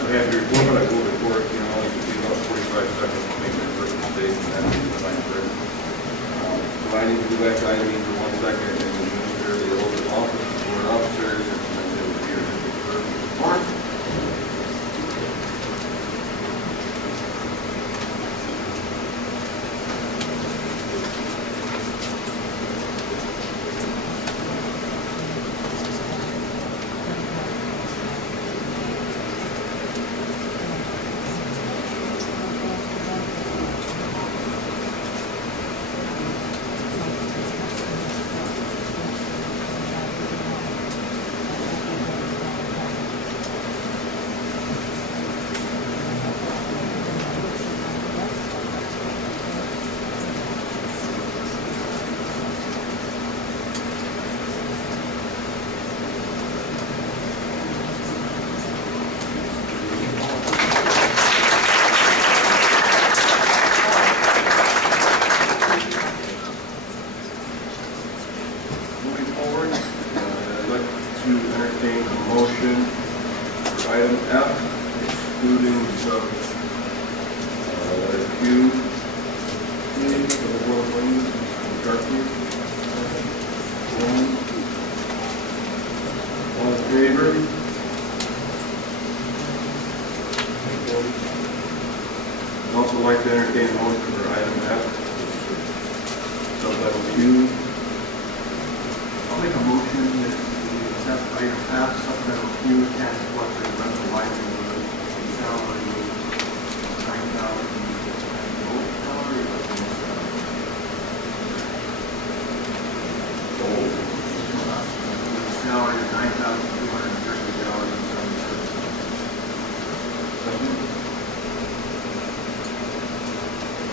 to have your report, but I go before it, only took me about 45 seconds to make my first mistake, and that's the line for it. So I need to go back to item E for 1 second and administer the oath of office to board officers and submit to the peer report. Moving forward, I'd like to entertain a motion for item F, excluding sub letter Q. Please, for the board, please, McCarthy. All in favor? I'd also like to entertain a motion for item F, sub letter Q. I'll make a motion that we accept item F, supplemental Q, tax collector, rental livelihood, salary, $9,000, salary of $9,230.77.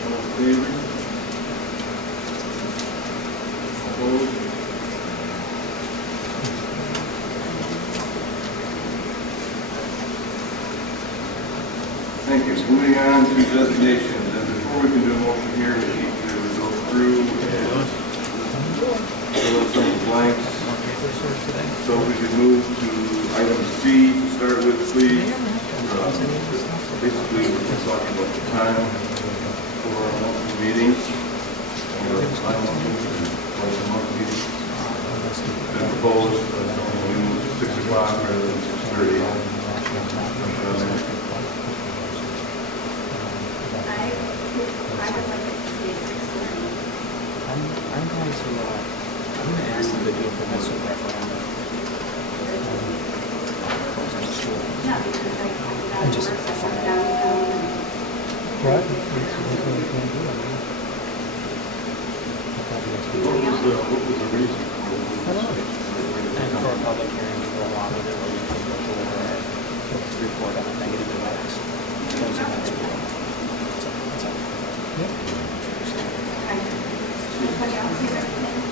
All in favor? Opposed? Thank you. Moving on to designations, and before we can do a motion here, we need to go through and fill in some of the blanks. So if we could move to item C to start with, please. Basically, we're just talking about the time for our monthly meetings. Or time twice a month meetings. Been proposed, we move to 6 o'clock rather than 6:30. I'm going to ask them to do a permissive referendum. And just what? What was the reason? And for a public hearing to go along with it, where we can go over a report on the negative effects. Those are next week.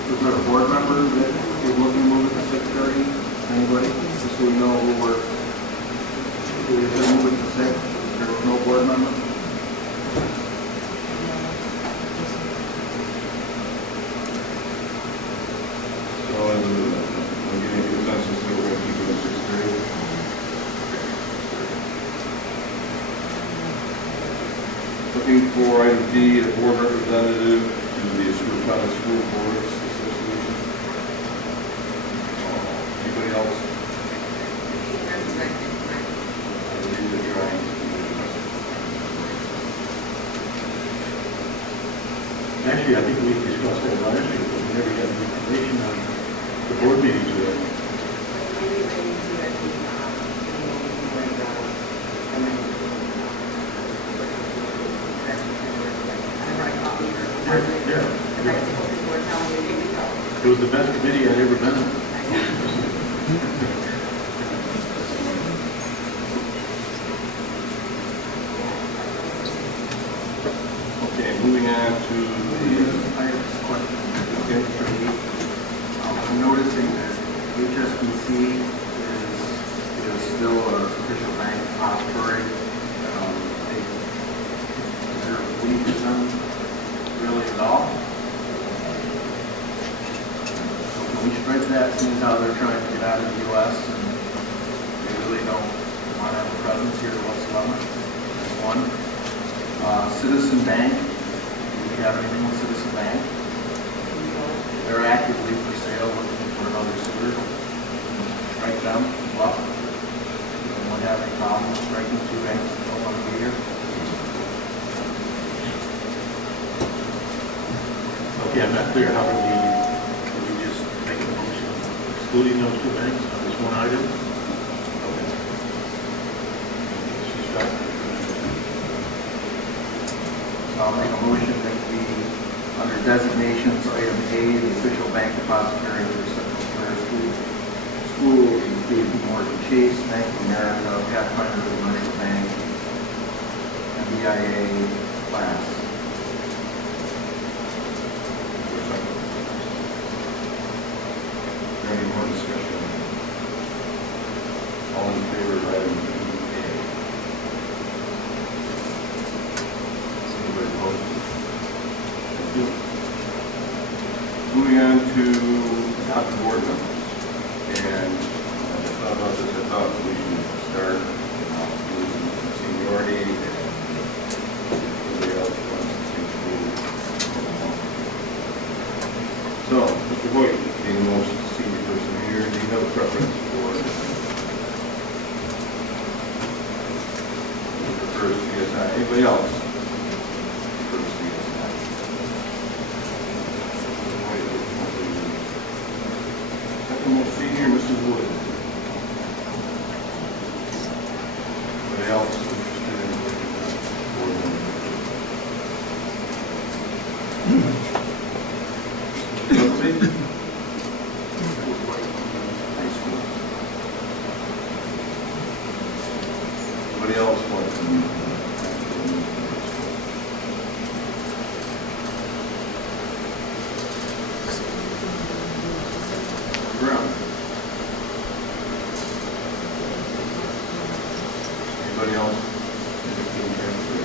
Is there a board member that is looking to move it to 6:30? Anybody? Just so we know who we're, who we're going to move it to 6. There's no board member? So I'm getting a consensus that we're going to keep it at 6:30. Looking for item D, a board representative to the Ashuel County School Boards Association. Anybody else? Actually, I think we discussed that last year, but we never got any information on the board meetings yet. Yeah. It was the best committee I'd ever been on. Okay, moving on to I have a question. Okay. I'm noticing that HSBC is still an official bank depository. Is there a belief in them really at all? So can we spread that, seeing how they're trying to get out of the U.S. and they really don't want to have a items here whatsoever. One, Citizen Bank. Do we have anything with Citizen Bank? They're actively for sale, looking for another suitor. Strike them, well, anyone have any problem with striking two banks that don't want to be here? Okay, I'm not clear, how do we just make a motion excluding those two banks on this one item? Okay. She's got, I'll make a motion that we, under designations, item A, the official bank depository for Central Parish School, include Morgan Chase, Bank of America, Pathfinder Commercial Bank, and BIA class. Is there any more discussion? All in favor of item A? Anybody opposed? Thank you. Moving on to adopt board members. And I thought about this, I thought we should start with seniority and everybody else wants to see school. So, Mr. Hoyt, being the most senior person here, do you have a preference for the first CSI? Anybody else? First CSI. Second most senior, Mrs. Wood. Anybody else interested in board member? Trustee? High school. Anybody else want to? Brown. Anybody else? Anything transfer?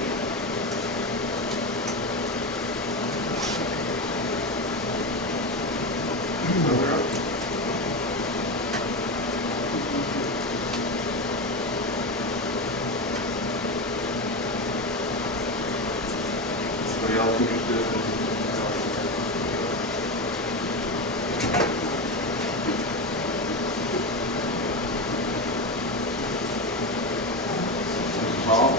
Another up? Anybody else interested in? Mrs. Hall?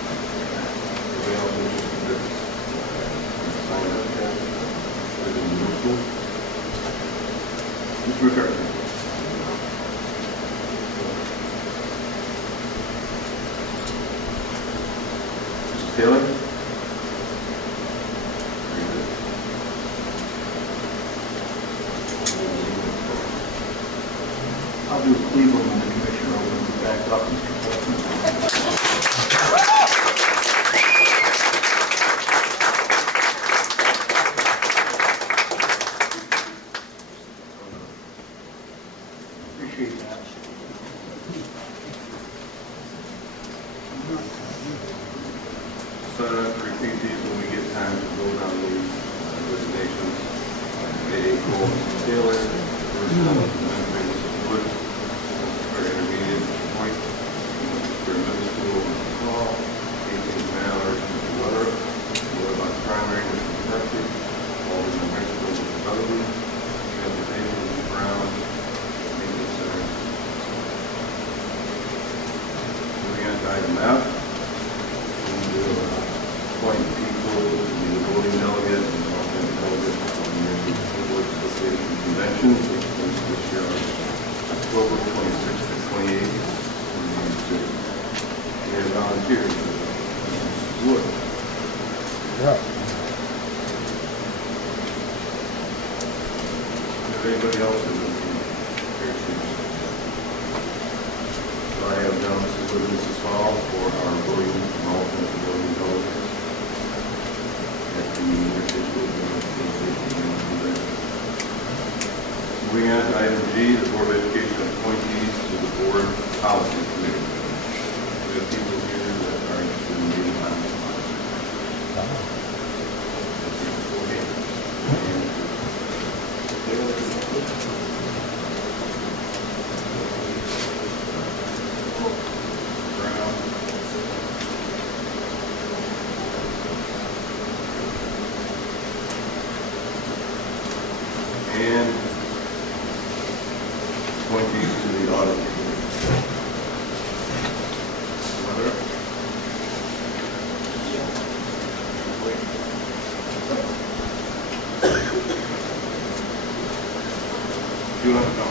Anybody else interested in sign up there? Is it neutral? Mr. McCarthy? Mrs. Taylor? Very good. I'll do Cleveland when the commissioner opens it back up, Mr. President. Appreciate that. So I don't have to repeat these when we get time to go down these designations. A, Cole, Mrs. Taylor, first elementary, Mrs. Wood, for intermediate, Mr. Point, for middle school, Mrs. Hall, 18 Mallard, Mr. Weber, what about primary, Mr. McCarthy, Alderman high school, Mr. Butterby, transportation, Mr. Brown, maintenance center. Moving on to item F. Appoint people to be the voting delegate and alternate delegate for the American School Board Association Convention, which is this year on October 26th to 28th. We have volunteers. Mrs. Wood. If anybody else is here, so I have down Mrs. Wood and Mrs. Hall for our voting, alternate voting delegates at the American School Board Association Convention. We Moving on to item G, the Board of Education appointees to the Board Policy Committee. We have people here that are interested in being on this policy. Brown. And appointees to the audit committee. Mother? You want to know?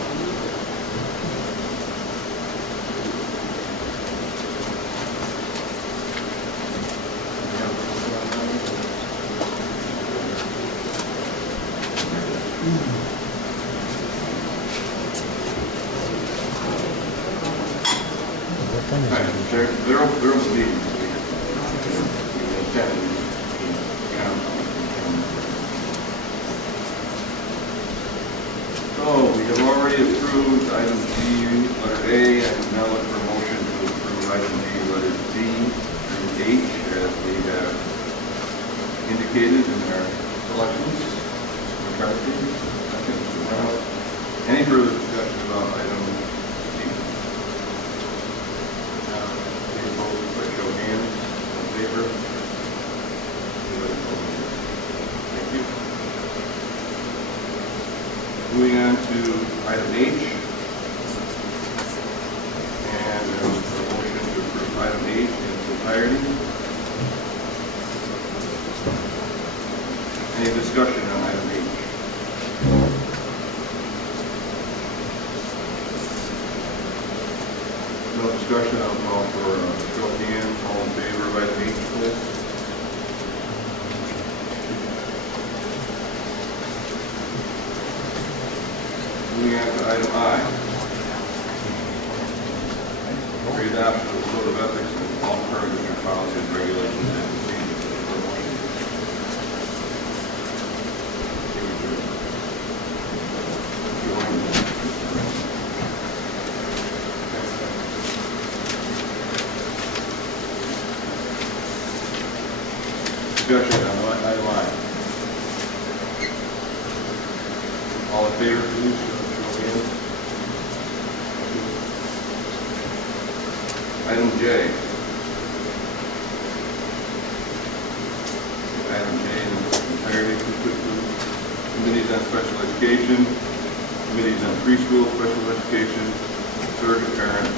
They're open meetings. So we have already approved item G, letter A. I would now look for a motion to approve item G, letter D through H as we have indicated in our selections. McCarthy, second, Mr. Brown. Any further discussion about item D? Please vote by show of hands. In favor? Thank you. Moving on to item H. And there was a motion to approve item H in its entirety. Any discussion on item H? No discussion, I'll call for a show of hands. All in favor of item H, please? Moving on to item I. Readoption of the Code of Ethics and all current district policies, regulations, and procedures. Discussion on item I. All in favor, please, show of hands. Item J. Item J in its entirety. Committees on Special Education, Committees on Preschool Special Education, Surrogate Parent,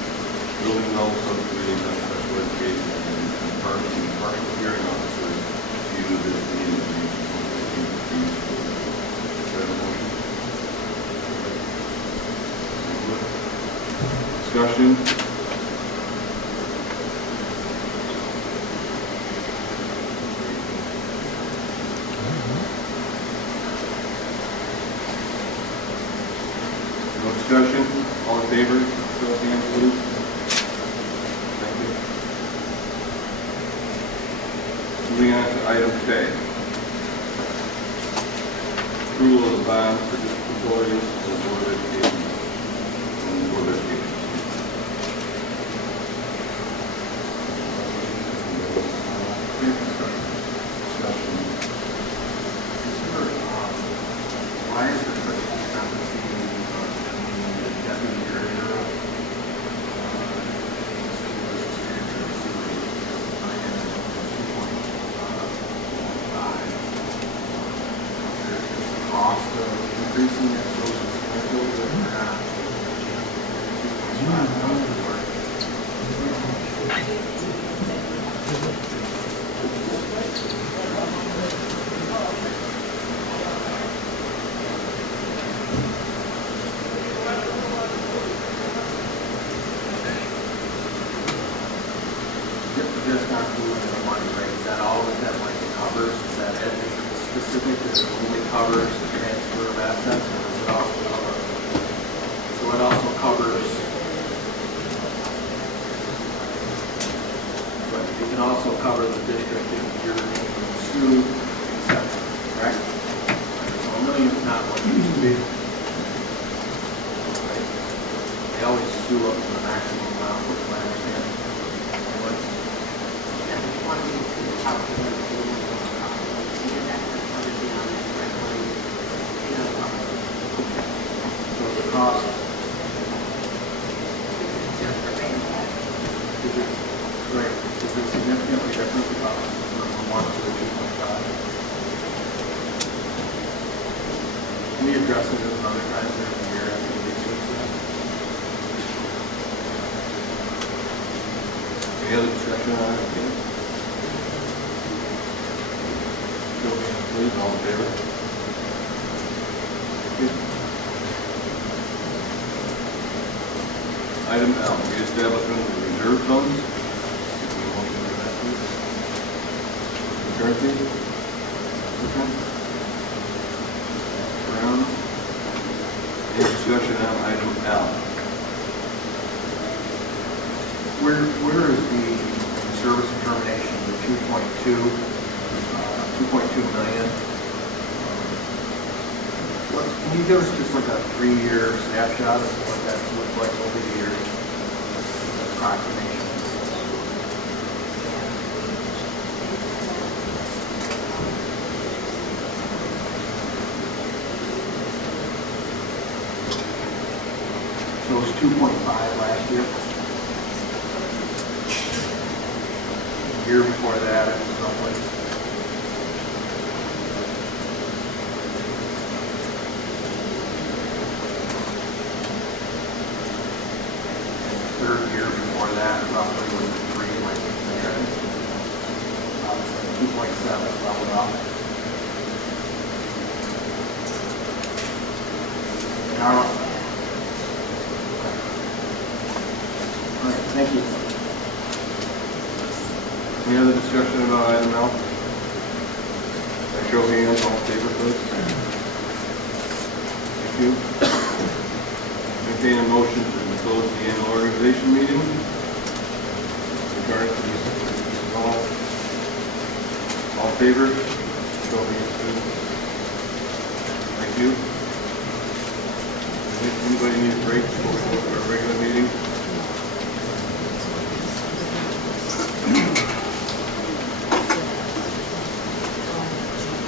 Building Level Subcommittees on Special Education, and partial hearing officers use as needed. Is that a motion? Discussion? No discussion? All in favor? Show of hands, please. Thank you. Moving on to item K. Approval of the bond for district employees of the Board of Education and the Board of Education. Discussion. Why is there such a discrepancy between the deputy director cost of increasing it, those expenses that are not just not moving the money, right? Is that all that money covers? Is that it? Is it specific that it only covers the transfer of assets, or does it also cover? So it also covers, but it can also cover the district if you're being sued, etc. Correct? So $1 million is not what it used to be. they always sue up to the maximum amount, which is my understanding. Anyways, Yeah, we want to be out to the table, get that covered beyond that right line. You know, so the cost, just for paying that. is it, right, is it significantly different, the cost from 1 to 2.5? Can we address it at another time during the year after we research that? Any other discussion on it? Show of hands, please, all in favor? Thank you. Item L, reestablishment of reserve funds. Any motion for that, please? McCarthy? Brown? Any discussion on item L? Where is the service determination, the 2.2 million? Can you give us just like a 3-year snapshot of what that's looked like over the years? Approximation. So it was 2.5 last year. Year before that, it was roughly. Third year before that, roughly was 3, like, 2.7 leveled off. Now, all right, thank you. Any other discussion about item L? By show of hands, all in favor, please. Thank you. Entertain a motion to close the annual organization meeting. McCarthy, all in favor? Show of hands, please. Thank you. Anybody need a break before we go to our regular meeting?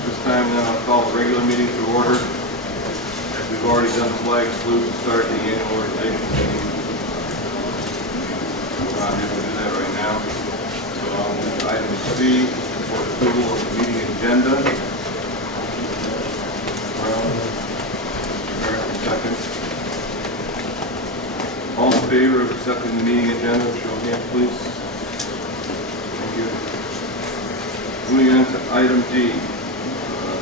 This time then I'll call the regular meeting to order. As we've already done the flag salute to start the annual organization meeting. We're not able to do that right now. So I'll move to item C for approval of the meeting agenda. Brown, American second. All in favor of accepting the meeting agenda, show of hands, please. Thank you. Moving on to item D,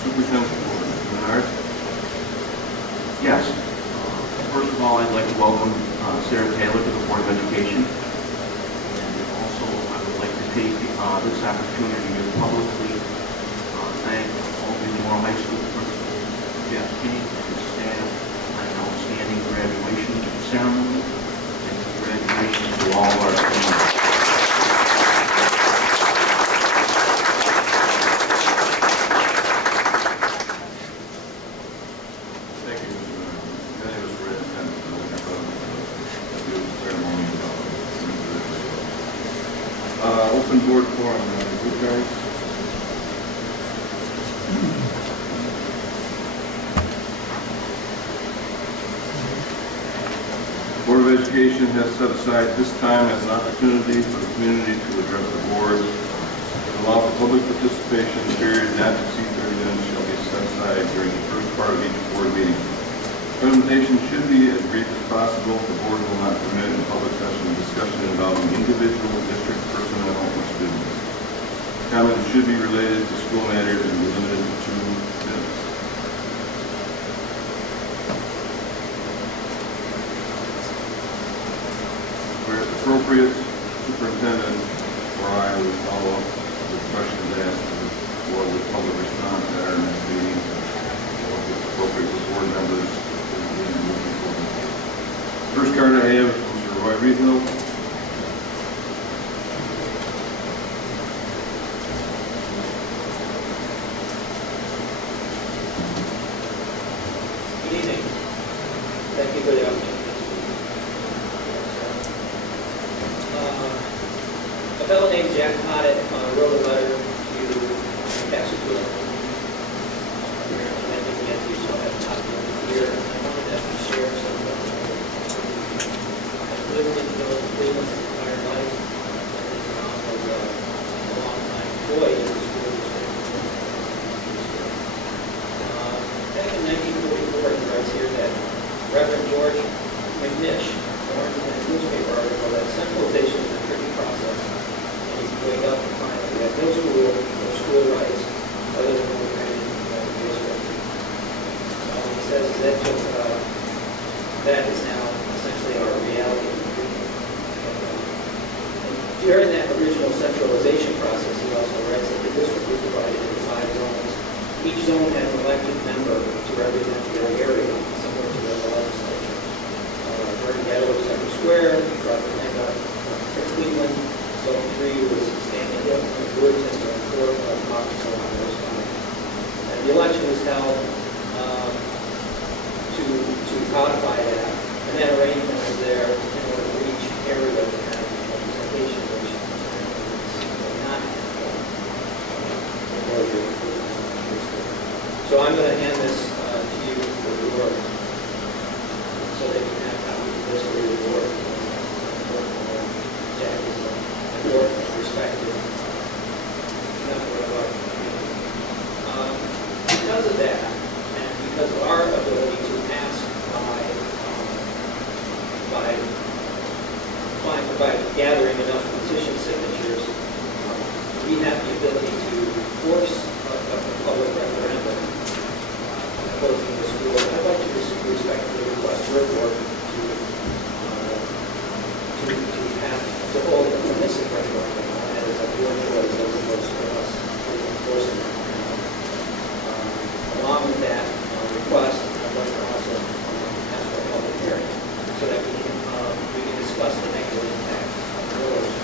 Superintendent's Report. Menard? Yes. First of all, I'd like to welcome Sarah Taylor to the Board of Education. And also, I would like to take this opportunity to publicly thank all the Memorial High School principals, Jeff King, and his staff on an outstanding graduation ceremony, and congratulations to all our students. Thank you. That was great. Ceremony. Open board forum, good guys. Board of Education has set aside this time as an opportunity for the community to address the board. To allow for public participation, the period not to exceed 30 minutes shall be set aside during the first part of each board meeting. Presentation should be as brief as possible. The board will not permit in public session discussion involving individual district personnel or students. Comments should be related to school matters and be limited to 2 minutes. Where it's appropriate, superintendent or I will follow up with questions asked or with public response at our next meeting. Or if it's appropriate for board members. First card I have is Mr. Roy Reedhill. Good evening. Thank you for the opportunity to speak. fellow named Jack Cottet wrote a letter to Pastor Gould. I think we have to show that copy of it here. I wanted to share some of them. I've lived in Cleveland his entire life. His mom was a long-time employee in the school district. Back in 1944, he writes here that Reverend George McNish warned in a newspaper article that centralization is a tricky process, and he's wake up and find that we have no school rights, other than what we're in the district. He says that is now essentially our reality. And during that original centralization process, he also writes that the district was divided into 5 zones. Each zone had an elected member to represent their area, similar to the legislature. Vernon Ghetto was Center Square, Propaganda, Cleveland, Zone 3 was Stanley Hill, Woods, and Zone 4 was Moccasin on those 5. And the election was held to codify that, and that arrangement was there in order to reach area of representation, which is not so I'm going to hand this to you for your, so that you can have copies of this for your board. Jack is an important, respected member of our community. Because of that, and because of our ability to ask by gathering enough petition signatures, we have the ability to force a public referendum closing the school. I'd like to respectfully request your board to hold a permissive referendum, that is a board choice as opposed to us enforcing it. Along with that request, I'd like to also ask for a public hearing so that we can discuss the negative impacts of the village,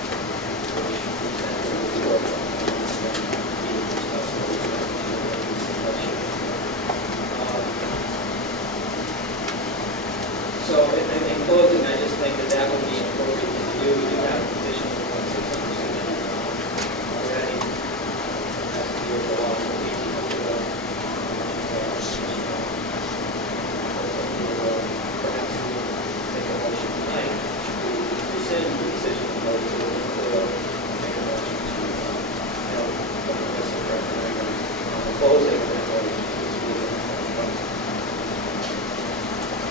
which we sent to the board. So in closing, I just think that would be an appropriate thing to do. We do have a petition for 600 signatures already. Has to do with the law. Perhaps make a motion tonight to rescind the decision of the make a motion to this referendum closing the vote.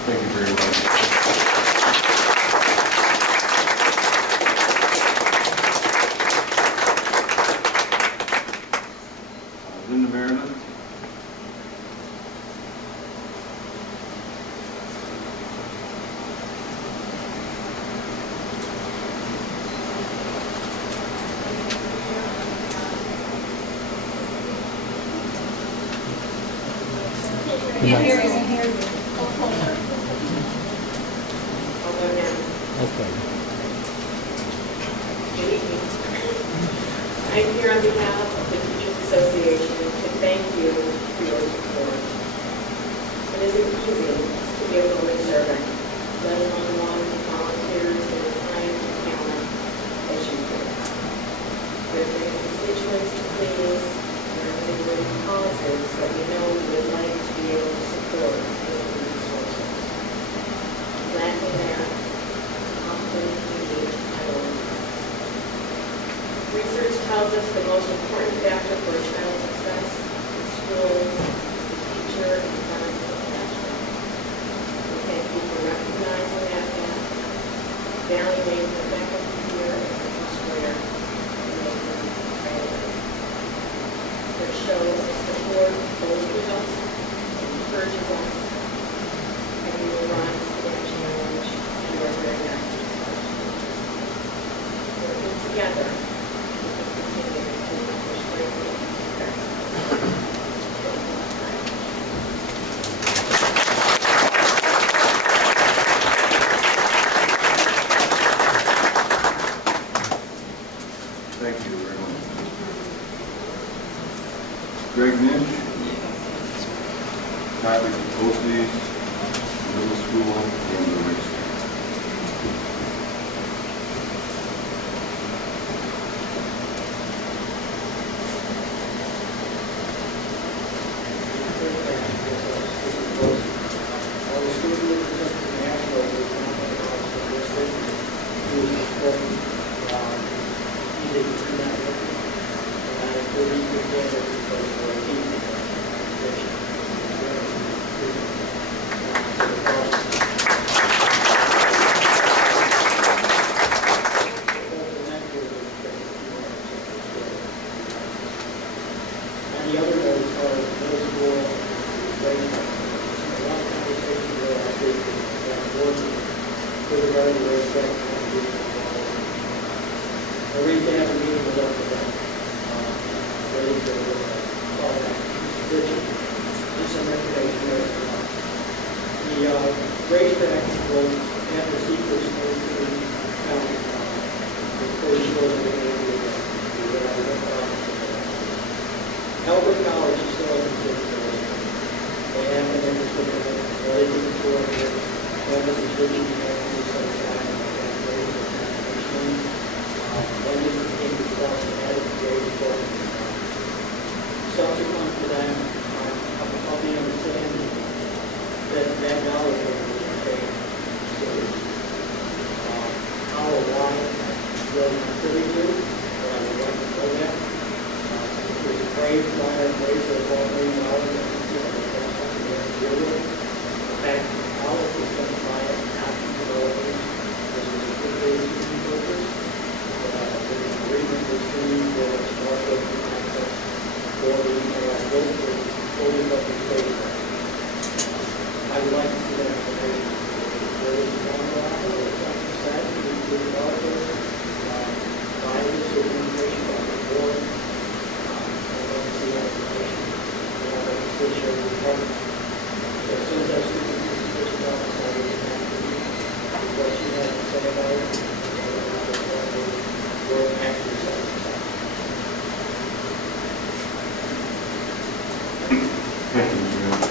Thank you very much. Linda Merriman. Can't hear you. Okay. Good evening. I'm here on behalf of the Teachers Association to thank you for your support. It isn't easy to be a public servant, let alone one who volunteers their time and talent as you do. There's many constituents to please, there are many good causes that we know we would like to be able to support with the resources. Lacking that, often we need priorities. Research tells us the most important factor for a child's success in school is the teacher in front of the classroom. We thank you for recognizing that fact, valuing the faculty here as a square, and making them priority. It shows support bolsters us, encourages us, and we will rise to that challenge and our very best. Working together, we can continue to accomplish great things. standard because of our team. And the other note, as far as middle school, grade, a lot of conversation there last week, with regard to race track. I read to have a meeting with them today. Ready to call that position. Just some information there. The racetrack will have the secrets going to the county. Before you go to the Albert College is still in the they have been interested in it. They did the tour here. Campus is really having some time. One of the things that added to the report. Subsequent to that, I'll be understanding that knowledge will change. How or why will not privy to, but I would like to know that. There's a phrase, minor phrase of $1 million, that's something we have to deal with. The fact that the college is going to buy it, not the developers, this is a good business purpose. There's an agreement between the smart building access for the building of the state. I would like to see that information. There is one around it, or something said, the developers, by the administration, by the board. So as soon as I speak to the position office, I will get what you have to say about it. We'll actually say Thank you, Mr. Mayor.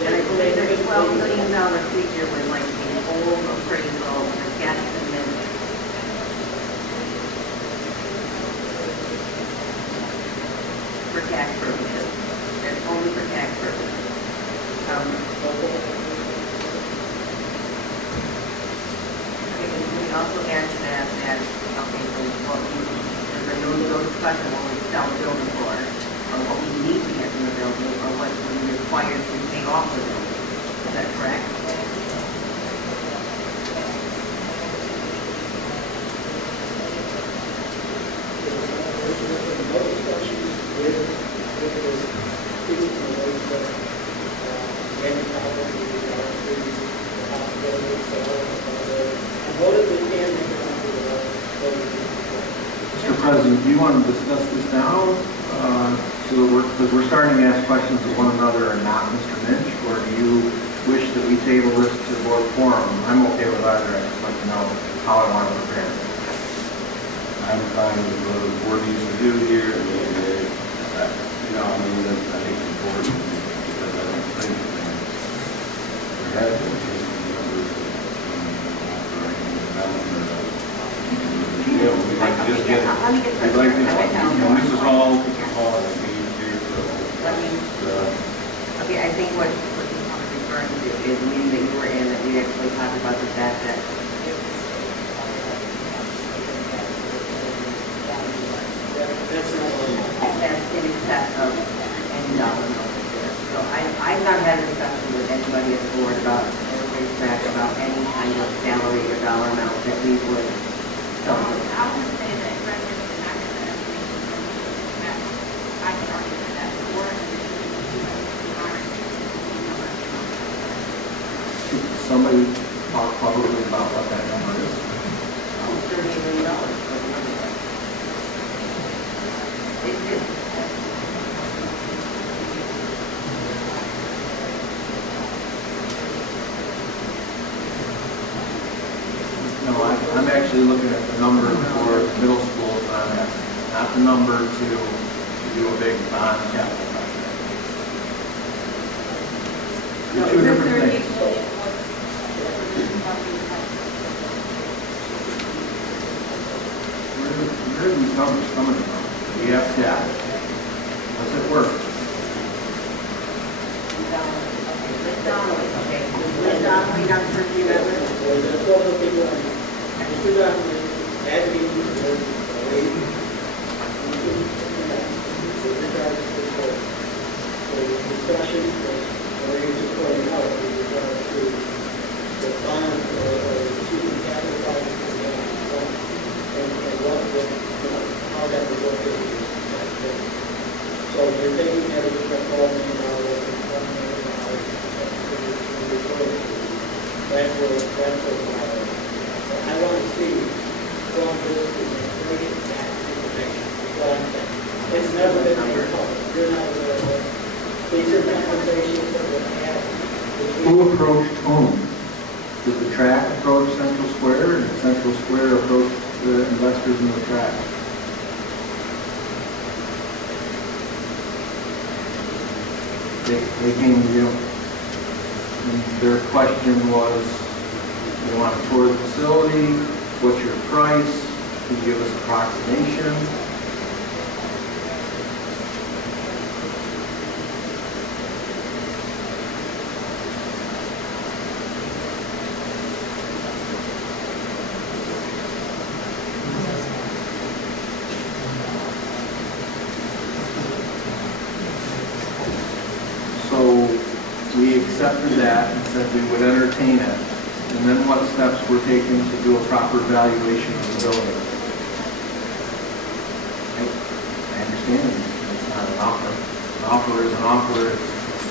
And I believe there's $12 million figure with like the whole appraisal, the guesstimate. For tax purposes. It's only for tax purposes. We also asked that, okay, so what we, there's no discussion what we sell the building for, or what we need to get from the building, or what we require to pay off the building. Is that correct? Mr. President, do you want to discuss this now? Because we're starting to ask questions of one another and not Mr. Minch, or do you wish that we table this to board forum? I'm okay with either. I just like to know how I want to prepare. I'm fine with what the board needs to do here. I mean, I think it's important because I don't think there has been change in numbers we'd like to just get, we'd like to, Mrs. Hall has been here, so. Okay, I think what you're referring to is the meeting that you were in, that we actually talked about the fact that set of any dollar amount there. So I've not had a discussion with anybody at the board about, or racetrack about any kind of salary or dollar amount that we would sell. I would say that residents are not going to that. I can argue that the board and Somebody talk publicly about what that number is. $38 million. It did. No, I'm actually looking at the number for middle schools that I'm asking, not the number to do a big bond capital project. No, Two it's different 38 things. million. Where are these numbers coming from? We have staff. What's it worth? Liz Donnelly, okay. Liz Donnelly, down for a few members. There's a 12 people on, and two documents, advocating for the lady. The discussion was, or you just pointed out, with regard to the bond or the capital project for the fund, and what, how that would work in that thing. So you're taking that as a $12 million, $1 million, that's what I want to see from this to bring it back information. What I'm saying. It's never been made public. You're not aware of it. These are conversations that were had. Who approached whom? Did the track approach Central Square, and did Central Square approach the investors in the track? They came to you. And their question was, you want to tour the facility? What's your price? Can you give us approximation? So we accepted that and said we would entertain it. And then what steps were taken to do a proper valuation of the building? I understand it's not an offer. An offer is an offer. It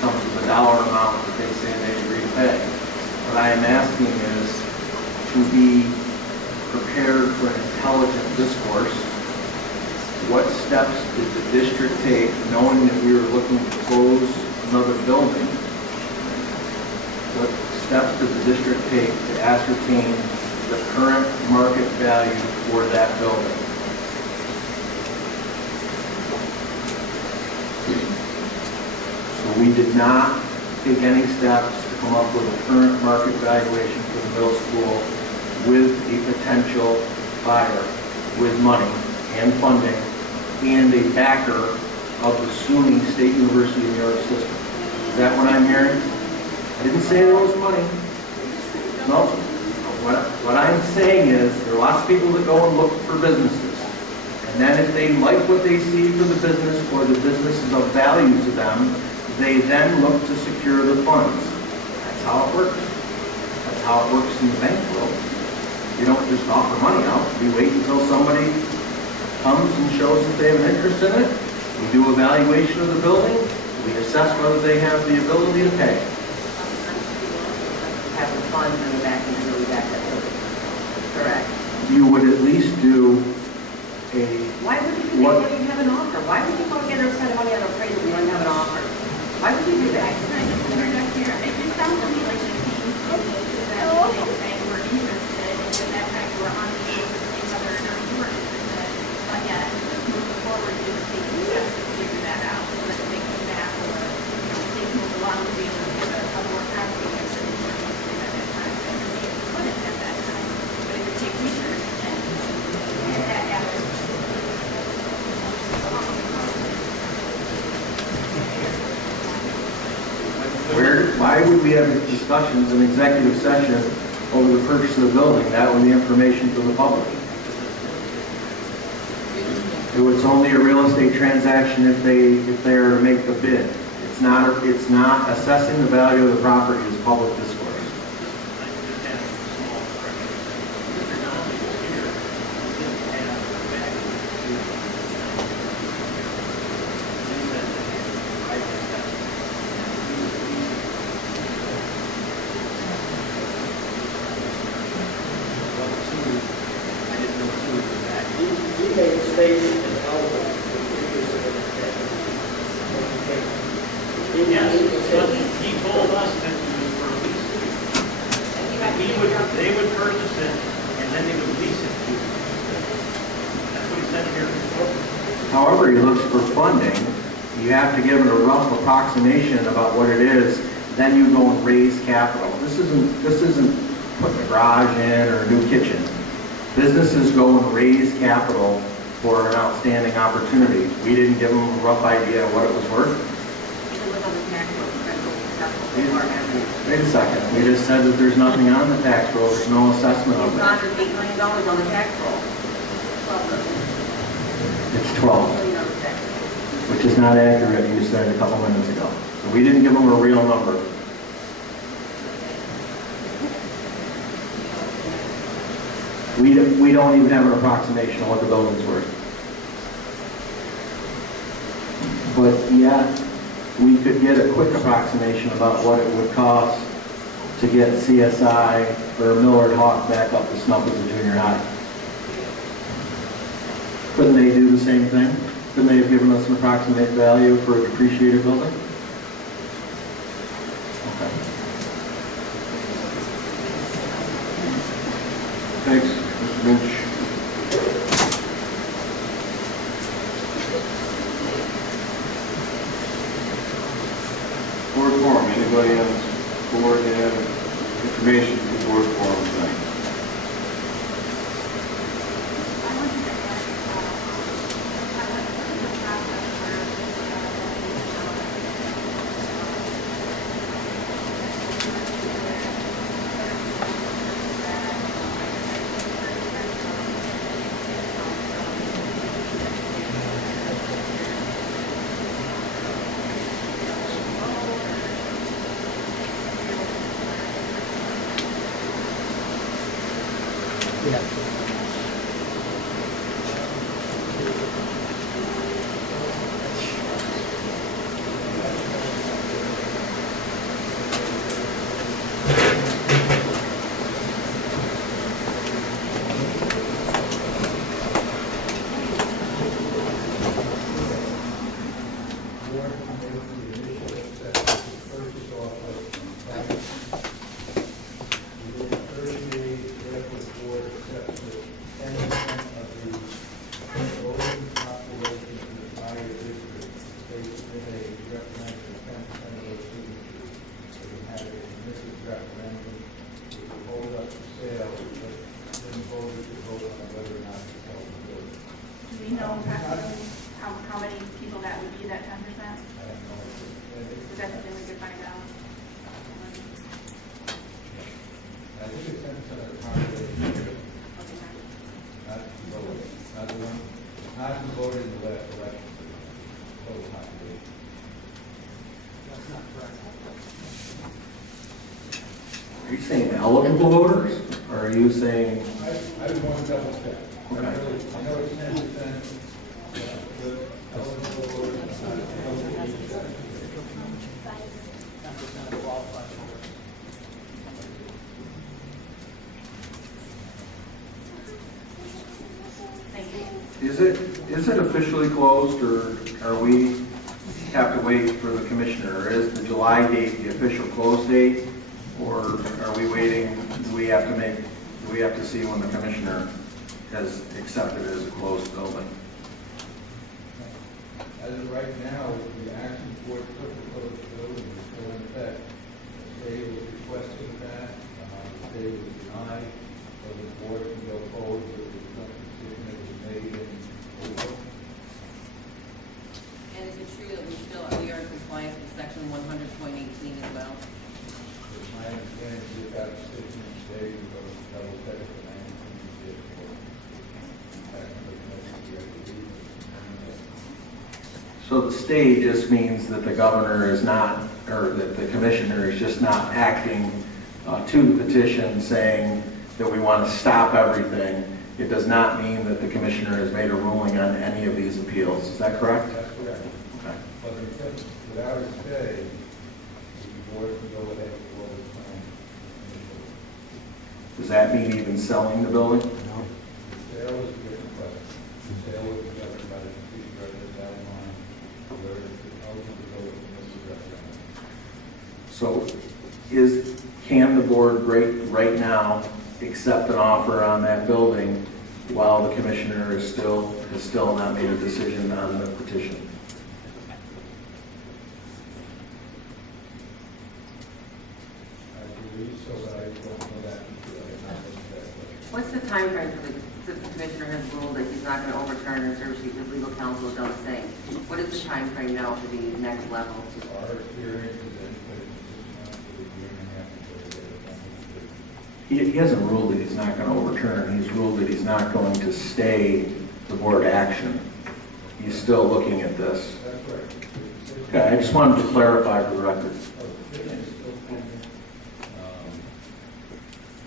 comes with a dollar amount that they say they agree to pay. What I am asking is to be prepared for an intelligent discourse. What steps did the district take, knowing that we were looking to close another building? What steps did the district take to ascertain the current market value for that building? So we did not take any steps to come up with a current market valuation for the middle school with a potential buyer, with money and funding, and a backer of the SUNY State University of New York system. Is that what I'm hearing? I didn't say there was money. No. What I'm saying is there are lots of people that go and look for businesses. And then if they like what they see for the business or the business is of value to them, they then look to secure the funds. That's how it works. That's how it works in the bank world. You don't just offer money out. We wait until somebody comes and shows that they have an interest in it. We do evaluation of the building. We assess whether they have the ability to pay. Have the funds in the back and really back that building. Correct. You would at least do a, Why would you do What? that when you have an offer? Why would you go get or spend money on a appraisal when you don't have an offer? Why would you do that? Can I just interject here? It just sounds to me like you're being open to that, saying we're interested, and at that time we're on the issue of saying whether or not you were interested, but yet moving forward, you were taking steps to figure that out, so that they come back, or, things move along to be able to give a more concrete answer than what you did at that time, and maybe you couldn't at that time, but it would take research and that why would we have discussions in executive session over the purchase of the building? That would be information to the public. It's only a real estate transaction if they are to make the bid. It's not assessing the value of the property as public discourse. We made space and elbow for previous Yes, but he told us that it was for a lease. They would purchase it, and then they would lease it to us. That's what he said here before. However he looks for funding, you have to give it a rough approximation about what it is, then you go and raise capital. This isn't putting a garage in or a new kitchen. Businesses go and raise capital for an outstanding opportunity. We didn't give them a rough idea of what it was worth. Wait a second, we just said that there's nothing on the tax roll, there's no assessment of It's it. under $8 million on the tax roll. It's 12, which is not accurate, you said a couple minutes ago. So we didn't give them a real number. We don't even have an approximation of what the building's worth. But yet, we could get a quick approximation about what it would cost to get CSI or Millard Hawk back up to snuff as a junior high. Couldn't they do the same thing? Couldn't they have given us an approximate value for a depreciated building? Okay. Thanks, Mr. Lynch. Board forum, anybody on the board have information for the board forum tonight? I wanted to ask, I went through the process where do we know how many people that would be, that 10%? Is that something we could find out? I think it's 10% of the population, not the voting, not who voted in the last election, but total population. That's not correct. Are you saying eligible voters? Or are you saying, I would want to double check. Okay. I know it's 10%, but eligible voters, not eligible. 10% of qualified voters. Thank you. is it officially closed, or are we have to wait for the commissioner? Or is the July date the official close date? Or are we waiting, do we have to see when the commissioner has accepted it as a closed building? As of right now, the action for the closed building is still in effect. The stay was requested that, the stay was denied, so the board can go forward with the decision that was made in April. And is it true that we are in compliance with section 100.18 as well? My understanding is that decision today was double check the 19 years for tax commission, I believe. So the stay just means that the governor is not, or that the commissioner is just not acting to the petition saying that we want to stop everything. It does not mean that the commissioner has made a ruling on any of these appeals. Is that correct? That's correct. Okay. But without a stay, the board can go ahead with what was planned initially. Does that mean even selling the building? The sale is a different question. The sale was conducted by the chief resident of that line, where the ultimate goal was Mr. Representative. So can the board right now accept an offer on that building while the commissioner has still not made a decision on the petition? I believe so, but I don't know that. What's the time frame for since the commissioner has ruled that he's not going to overturn or service his legal counsel does say? What is the time frame now for the next level? Our experience is that it's 6 months to a year and a half before they get a final decision. He hasn't ruled that he's not going to overturn. He's ruled that he's not going to stay the board action. He's still looking at this. That's right. Okay, I just wanted to clarify for the record. Oh, the petition is still pending.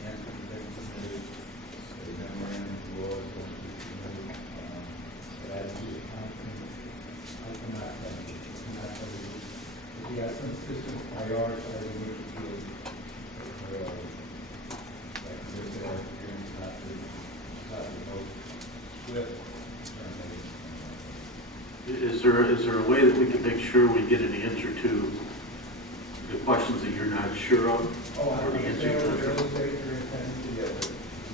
Nancy has submitted a memorandum of law is going to be submitted. But as to the content, I cannot tell you. If he has some system prioritizing which appeals, like this, our experience not the most swift termination. Is there a way that we can make sure we get an answer to the questions that you're not sure of? Oh, I Or the answer understand what to real them? estate you're intending to get, but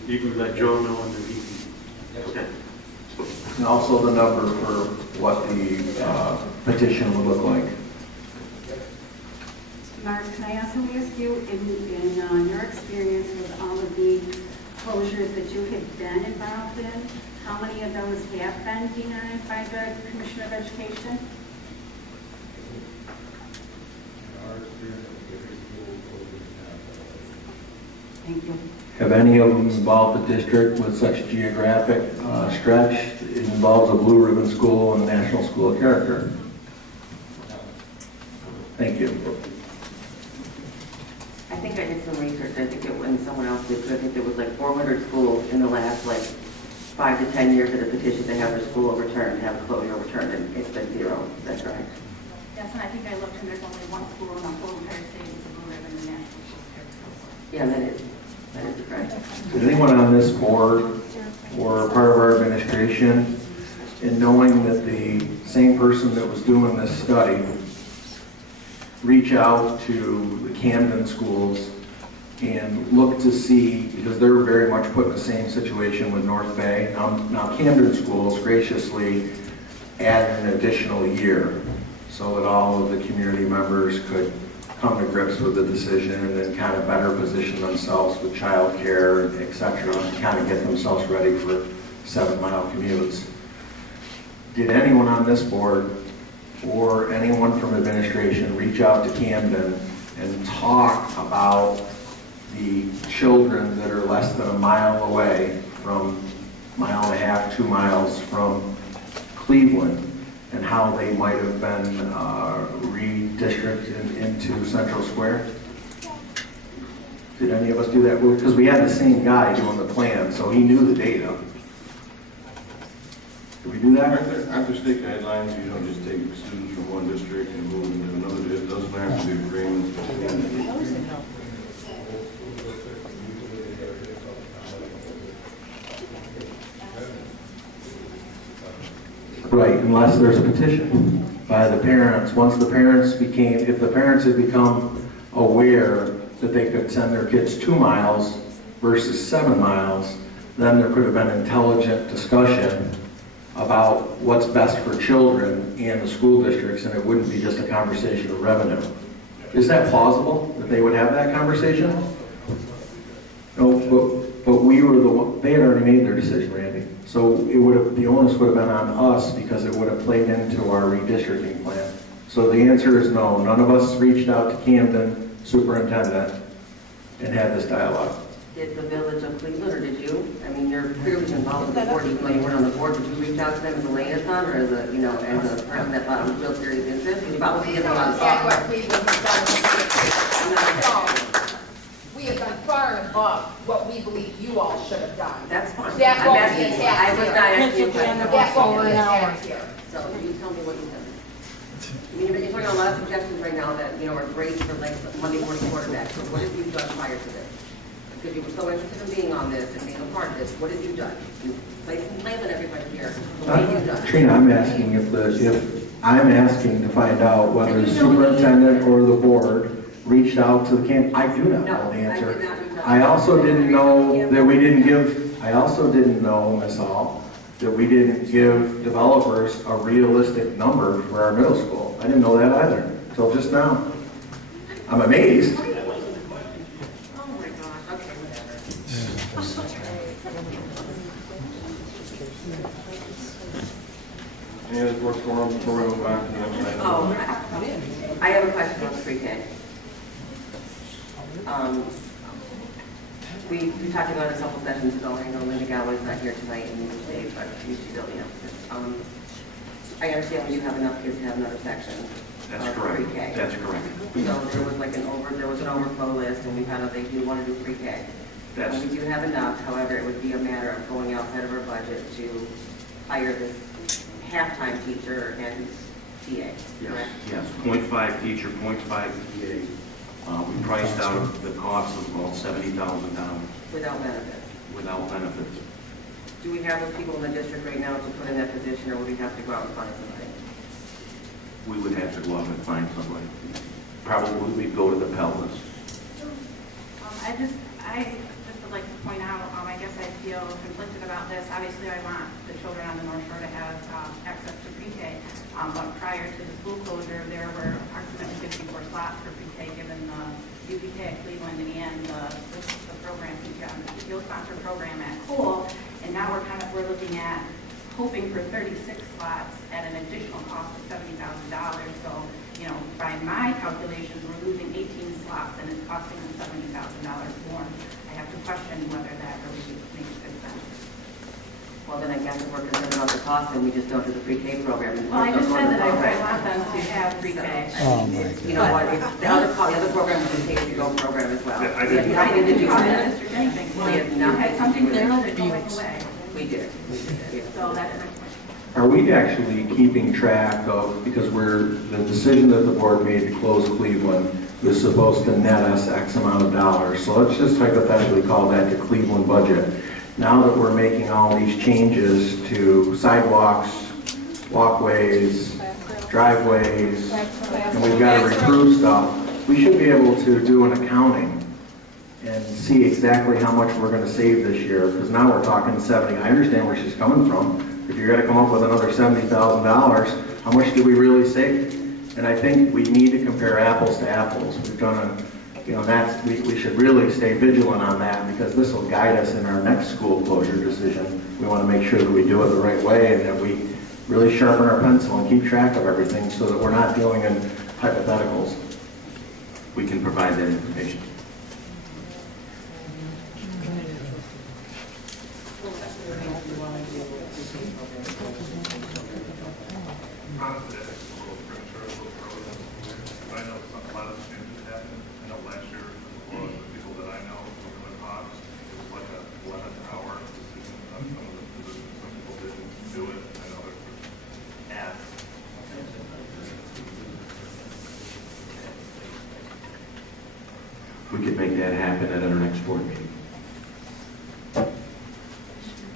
You can let Joe know and then he yes. can, okay. And also the number for what the petition would look like. Mark, can I also ask you, in your experience with all of the closures that you have been involved in, how many of those have been denied by the Commissioner of Education? In our experience, every school closes now. Thank you. Have any of them involved the district with such geographic stretch? It involves a blue ribbon school and a national school of character. Thank you. I think I did some research, I think when someone else did, I think there was like 400 schools in the last 5 to 10 years that have petitioned to have their school overturned, have a closure overturned, and it's been 0. That's right. Yes, and I think I looked and there's only one school in the whole entire state with a blue ribbon and national school care. Yeah, that is correct. Did anyone on this board or part of our administration, in knowing that the same person that was doing this study, reach out to the Camden schools and look to see, because they're very much put in the same situation with North Bay. Now Camden schools graciously added an additional year so that all of the community members could come to grips with the decision and then kind of better position themselves with childcare, et cetera, and kind of get themselves ready for 7-mile commutes. Did anyone on this board or anyone from administration reach out to Camden and talk about the children that are less than a mile away from 1.5 to 2 miles from Cleveland and how they might have been redistricted into Central Square? Did any of us do that? Because we had the same guy doing the plan, so he knew the data. Did we do that? After state guidelines, you don't just take students from one district and move them to another. It doesn't have to be agreements between. Right, unless there's a petition by the parents. Once the parents if the parents had become aware that they could send their kids 2 miles versus 7 miles, then there could have been intelligent discussion about what's best for children and the school districts, and it wouldn't be just a conversation of revenue. Is that plausible, that they would have that conversation? No, but we were they had already made their decision, Randy. So the onus would have been on us because it would have played into our redistricting plan. So the answer is no. None of us reached out to Camden superintendent and had this dialogue. did the Village of Cleveland, or did you? I mean, you're clearly involved with the board, even though you weren't on the board. Did you reach out to them as a liaison, or as a, you know, as a person that thought it was real serious interest? Because you probably didn't want to That's talk. what Cleveland has done. We have done far and above what we believe you all should have done. That's fine. That I'm won't asking be you. attacked I was here. not asking you a question. That won't be attacked here. So you tell me what you done. I mean, you're talking a lot of suggestions right now that, you know, are great for like Monday morning quarterback. So what have you done prior to this? Because you were so interested in being on this and being a part of this, what have you done? You placed some blame on everybody here. What have you done? Trina, I'm asking if I'm asking to find out whether the superintendent or the board reached out to the I do not know the answer. I did not reach out. I also didn't know that we didn't give, I also didn't know, Ms. Hall, that we didn't give developers a realistic number for our middle school. I didn't know that either, until just now. I'm amazed. Oh my gosh, okay, whatever. Any other board forum before we move on to the next item? Oh, I have a question on the pre-K. We talked about it a couple sessions ago. I know Linda Galloway's not here tonight, and Dave, but she's building up. I understand we do have enough kids to have another section. That's of correct. Pre-K. That's correct. So there was like an overflow list, and we found out they do want to do pre-K. That's, And we do have enough, however, it would be a matter of going outside of our budget to hire this half-time teacher and TA, correct? yes, 0.5 teacher, 0.5 TA. We priced out the cost of about $70,000 Without benefits. without benefits. Do we have those people in the district right now to put in that position, or would we have to go out and find somebody? We would have to go out and find somebody. Probably we'd go to the Pell list. I just would like to point out, I guess I feel conflicted about this. Obviously, I want the children on the North Shore to have access to pre-K. But prior to the school closure, there were approximately 54 slots for pre-K, given the UPK at Cleveland and the program, the field-sponsored program at Cole. And now we're looking at hoping for 36 slots at an additional cost of $70,000. So, you know, by my calculations, we're losing 18 slots and it's costing them $70,000 more. I have to question whether that really makes good sense. Well, then I guess if we're concerned about the cost, then we just don't do the pre-K program. Well, I just said that I want them to have pre-K. You know what, the other program is a pay-as-you-go program as well. I didn't- We had nothing to do with it. District anything. We had You nothing had to do something with there it. that's going away. We did. So that's my question. Are we actually keeping track of, because the decision that the board made to close Cleveland was supposed to net us X amount of dollars. So let's just hypothetically call that the Cleveland budget. Now that we're making all these changes to sidewalks, walkways, driveways, and we've got to recruit stuff, we should be able to do an accounting and see exactly how much we're going to save this year, because now we're talking 70. I understand where she's coming from. If you're going to come up with another $70,000, how much do we really save? And I think we need to compare apples to apples. We've done we should really stay vigilant on that, because this will guide us in our next school closure decision. We want to make sure that we do it the right way and that we really sharpen our pencil and keep track of everything so that we're not dealing in hypotheticals. We can provide that information. Honestly, I think it's a little premature, a little early. But I know a lot of changes happened. I know last year, a lot of the people that I know were with Hawks, it was like a 11-hour decision on some of the positions. Some people didn't do it. I know there were ads. We could make that happen at our next board meeting.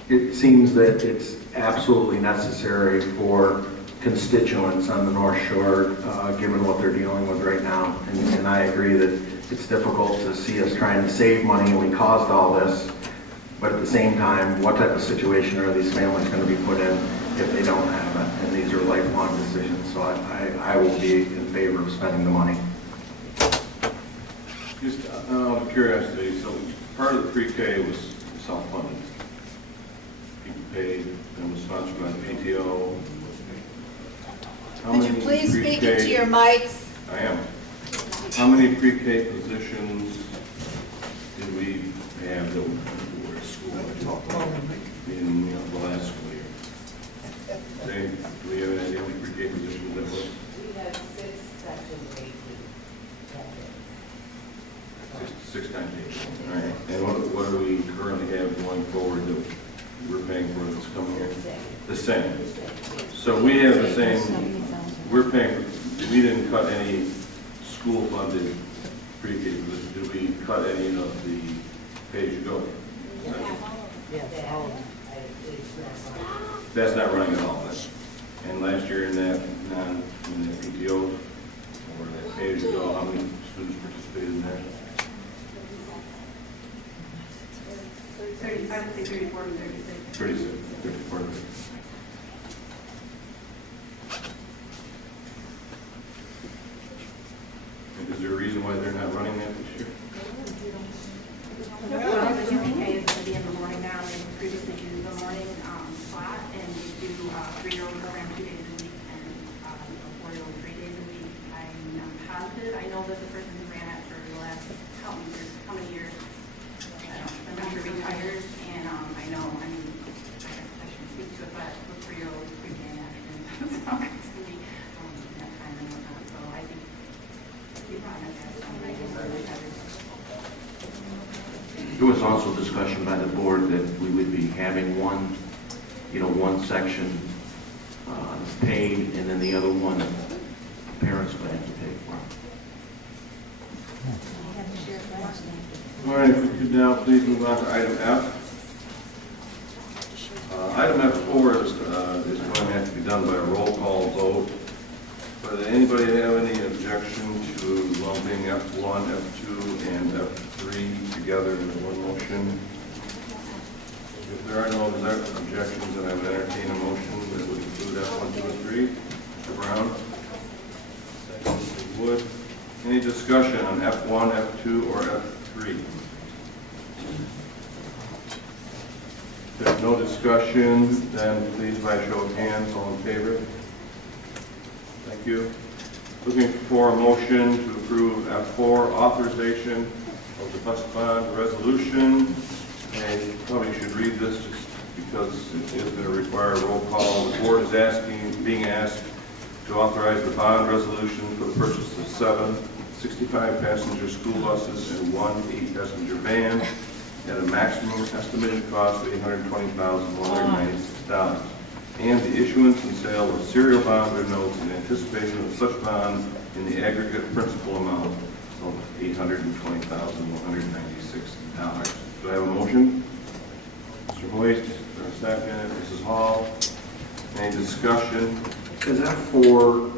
It seems that it's absolutely necessary for constituents on the North Shore, given what they're dealing with right now. And I agree that it's difficult to see us trying to save money, and we caused all this. But at the same time, what type of situation are these families going to be put in if they don't have it? And these are lifelong decisions, so I will be in favor of spending the money. Just out of curiosity, so part of the pre-K was self-funded. People paid, and was sponsored by the PTO. How Could you many please speak pre-K into your mics? I am. How many pre-K positions did we have that 6 times 8. All right. And what do we currently have going forward that we're paying for this coming year? The same. So we have the same, we're paying, we didn't cut any school-funded pre-K. Did we cut any of the pay-as-you-go? That's not running at all. And last year in that, in the PTO, or that pay-as-you-go, how many students participated in that? 35, I think 34 and 36. 36, 34. And is there a reason why they're not running that this year? Well, the UPK is going to be in the morning now. They previously do the morning slot, and we do 3-year-old program 2 days a week and 4-year-old 3 days a week. I'm positive. I know that the person who ran it for the last how many years, I'm not sure retired, and I know, I mean, I shouldn't speak to it, but the 3-year-old pre-K action, so it's going to be that time and whatnot. So I think we probably have some There was also discussion by the board that we would be having one section paid, and then the other one parents would have to pay for. All right, if we could now please move on to item F. Item F4 is going to have to be done by a roll call vote. But anybody have any objection to lumping F1, F2, and F3 together in one motion? If there are no objections, then I would entertain a motion that would include F1, 2, and 3. Mr. Brown? Second, Mr. Wood. Any discussion on F1, F2, or F3? If there's no discussion, then please by show of hands, all in favor? Thank you. Looking for a motion to approve F4, authorization of the bus bond resolution. And you probably should read this just because it is going to require a roll call. The board is being asked to authorize the bond resolution for the purchase of 7 65-passenger school buses and 1 8-passenger van at a maximum estimated cost of $820,196, and the issuance and sale of serial bonds or notes in anticipation of such bond in the aggregate principal amount of $820,196. Do I have a motion? Mr. Hoyt, for a second. Mrs. Hall, any discussion? Is that for,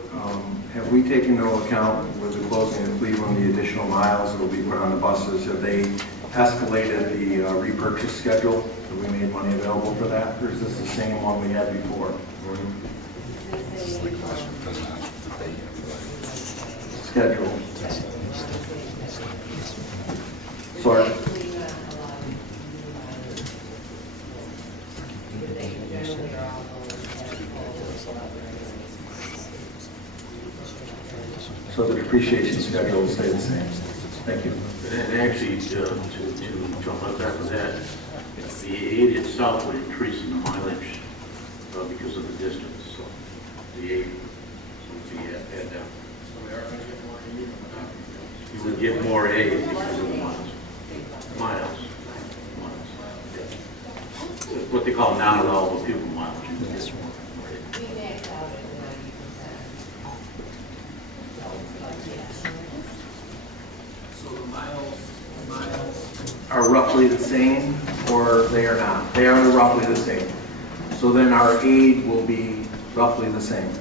have we taken into account with the closing of Cleveland, the additional miles that will be put on the buses? Have they escalated the repurchase schedule? Have we made money available for that? Or is this the same one we had before? Schedule. Sorry. So the depreciation schedule will stay the same. Thank you. And actually, to jump on top of that, the aid itself would increase in the mileage because of the distance. So the aid would be add down. So we are going to get more aid. You would get more aid because of the miles. Miles. Yeah. What they call non-allowable fuel mileage. Are roughly the same, or they are not? They are roughly the same. So then our aid will be roughly the same.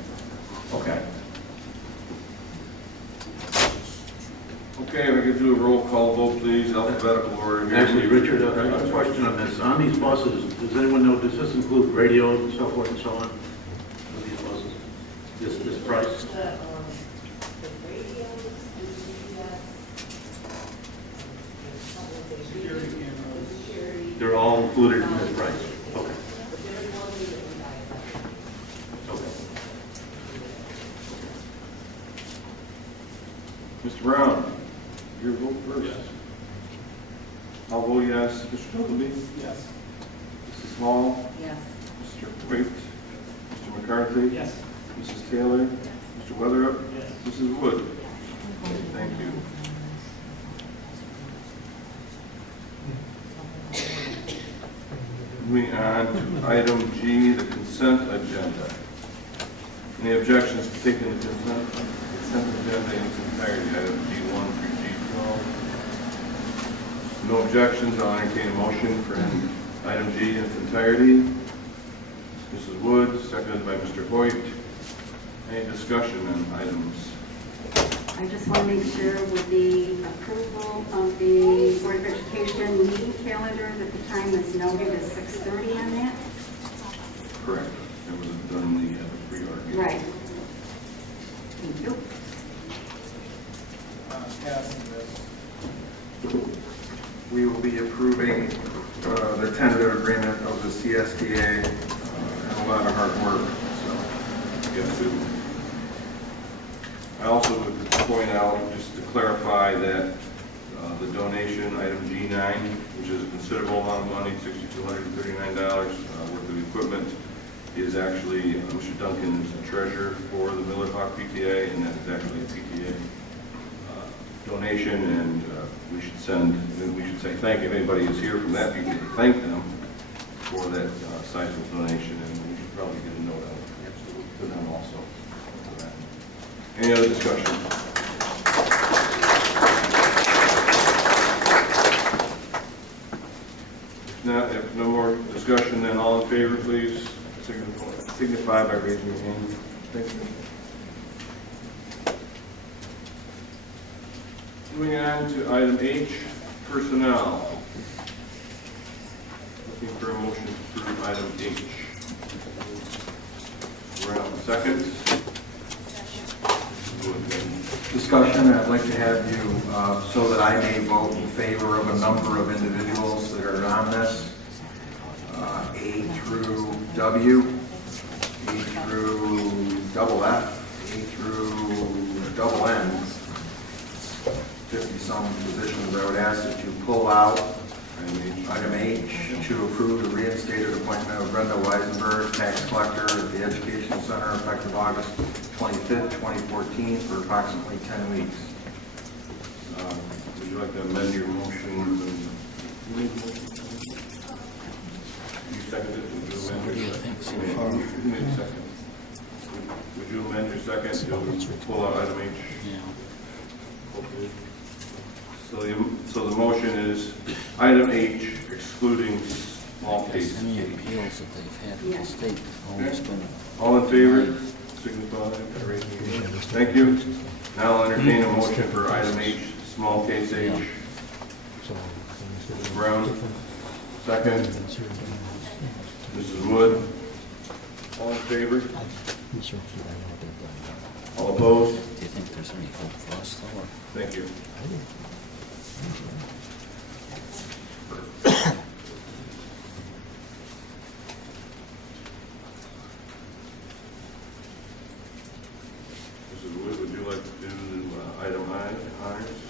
Okay. Okay, we could do a roll call vote, please, alphabetical order here. Actually, Richard, I have a question on this. On these buses, does anyone know, does this include radios and so forth and so on? With these buses? This price? They're all included in this price? Okay. Okay. Mr. Brown, your vote first. Yes. I'll vote yes. Mr. Tobey? Yes. Mrs. Hall? Yes. Mr. Hoyt? Mr. McCarthy? Yes. Mrs. Taylor? Mr. Weatherup? Yes. Mrs. Wood? Okay, thank you. Moving on to item G, the consent agenda. Any objections to taking the consent agenda in its entirety, item G1 through G12? No objections, I'll entertain a motion for item G in its entirety. Mrs. Wood, seconded by Mr. Hoyt. Any discussion on items? I just want to make sure with the approval of the Board of Education meeting calendar that the time is noted as 6:30 on that? Correct. It was done in the pre-order. Right. Thank you. We will be approving the tentative agreement of the CSTA, and a lot of hard work, so. Yes, too. I also would point out, just to clarify, that the donation, item G9, which is a considerable amount of money, $6,239 worth of equipment, is actually, Mr. Duncan is the treasurer for the Miller Park PTA, and that is actually a PTA donation, and we should say thank you. If anybody is here from that PTA, thank them for that sizable donation, and we should probably get a note out to them also for that. Any other discussion? If no more discussion, then all in favor, please signify by raising your hand. Thank you. Moving on to item H, personnel. Looking for a motion to approve item H. Round second. Discussion, I'd like to have you, so that I may vote in favor of a number of individuals that are on this, A through W, A through double F, A through double N, 50-some positions. I would ask that you pull out item H to approve the reinstated appointment of Brenda Weisenberg, tax collector at the Education Center, effective August 25th, 2014, for approximately 10 weeks. Would you like to amend your motion? You seconded it? Would you amend your second? You made a second. Would you amend your second to pull out item H? Yeah. Okay. So the motion is item H excluding small cases. Any appeals that they've had with the state have always been. All in favor, signify by raising your hand. Thank you. Now I'll entertain a motion for item H, small case H. Mrs. Brown, second. Mrs. Wood. All in favor? All opposed? Do you think there's any hope for us though? Or? Thank you. Mrs. Wood, would you like to do item I, honors?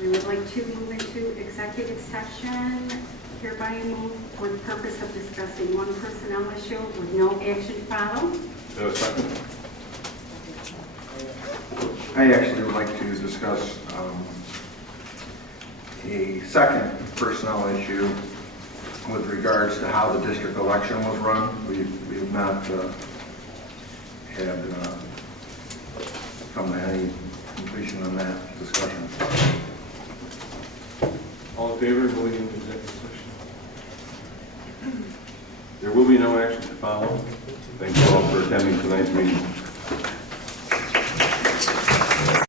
We would like to move into executive session. Hereby move for the purpose of discussing one personnel issue with no action followed. Do you have a second? I actually would like to discuss a second personnel issue with regards to how the district election was run. We have not had come to any completion on that discussion. All in favor of moving into executive session? There will be no action to follow. Thank you all for attending tonight's meeting.